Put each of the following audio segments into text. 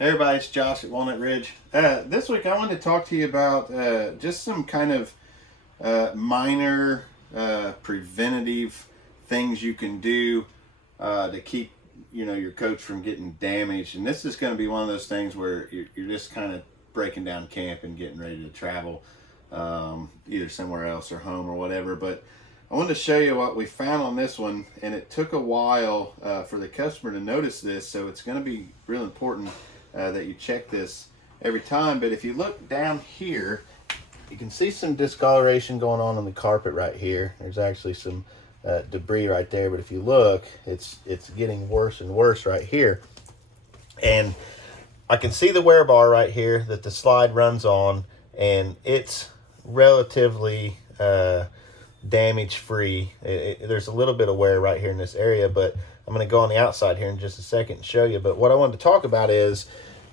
Hey everybody, it's Josh at Walnut Ridge. This week I wanted to talk to you about just some kind of minor preventative things you can do to keep your coach from getting damaged. And this is going to be one of those things where you're just kind of breaking down camp and getting ready to travel either somewhere else or home or whatever. But I wanted to show you what we found on this one, and it took a while for the customer to notice this, so it's going to be real important that you check this every time. But if you look down here, you can see some discoloration going on the carpet right here. There's actually some debris right there, but if you look, it's getting worse and worse right here. And I can see the wear bar right here that the slide runs on, and it's relatively damage free. There's a little bit of wear right here in this area, but I'm going to go on the outside here in just a second and show you. But what I wanted to talk about is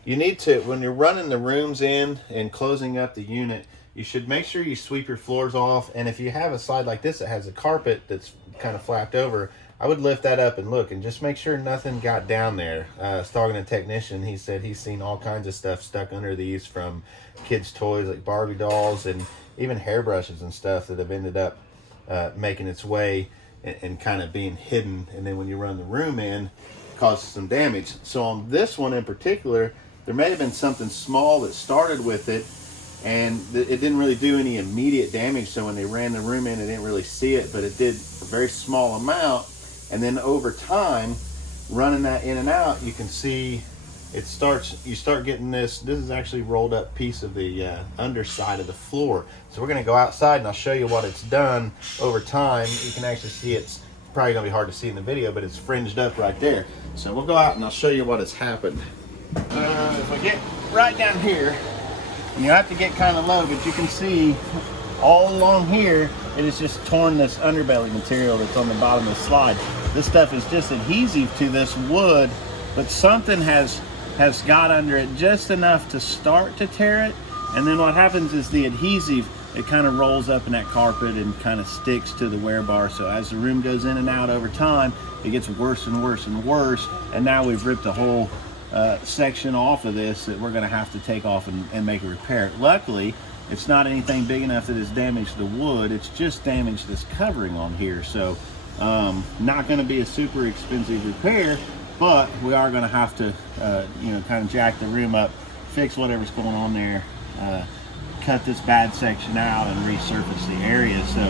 you need to, when you're running the rooms in and closing up the unit, you should make sure you sweep your floors off. And if you have a slide like this that has a carpet that's kind of flapped over, I would lift that up and look and just make sure nothing got down there. I was talking to a technician. He said he's seen all kinds of stuff stuck under these, from kids' toys like Barbie dolls and even hairbrushes and stuff that have ended up making its way and kind of being hidden, and then when you run the room in, it causes some damage. So on this one in particular, there may have been something small that started with it, and it didn't really do any immediate damage. So when they ran the room in, they didn't really see it, but it did a very small amount. And then over time, running that in and out, you can see you start getting this is actually rolled up piece of the underside of the floor. So we're going to go outside and I'll show you what it's done over time. You can actually see it's probably going to be hard to see in the video, but it's fringed up right there. So we'll go out and I'll show you what has happened. If I get right down here, you have to get kind of low, but you can see all along here, it has just torn this underbelly material that's on the bottom of the slide. This stuff is just adhesive to this wood, but something has got under it just enough to start to tear it. And then what happens is the adhesive, it kind of rolls up in that carpet and kind of sticks to the wear bar. So as the room goes in and out over time, it gets worse and worse and worse. And now we've ripped a whole section off of this that we're gonna have to take off and make a repair. Luckily, it's not anything big enough that has damaged the wood. It's just damaged this covering on here. So not gonna be a super expensive repair, but we are going to have to, kind of jack the room up, fix whatever's going on there, cut this bad section out, and resurface the area. So,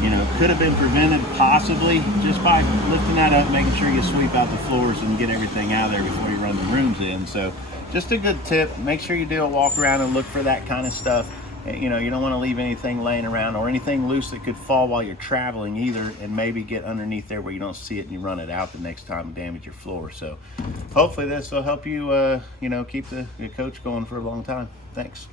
it could have been prevented possibly just by lifting that up, making sure you sweep out the floors and get everything out of there before you run the rooms in. So, just a good tip. Make sure you do a walk around and look for that kind of stuff. You don't want to leave anything laying around or anything loose that could fall while you're traveling either, and maybe get underneath there where you don't see it and you run it out the next time and damage your floor. So hopefully this will help you, keep the coach going for a long time. Thanks.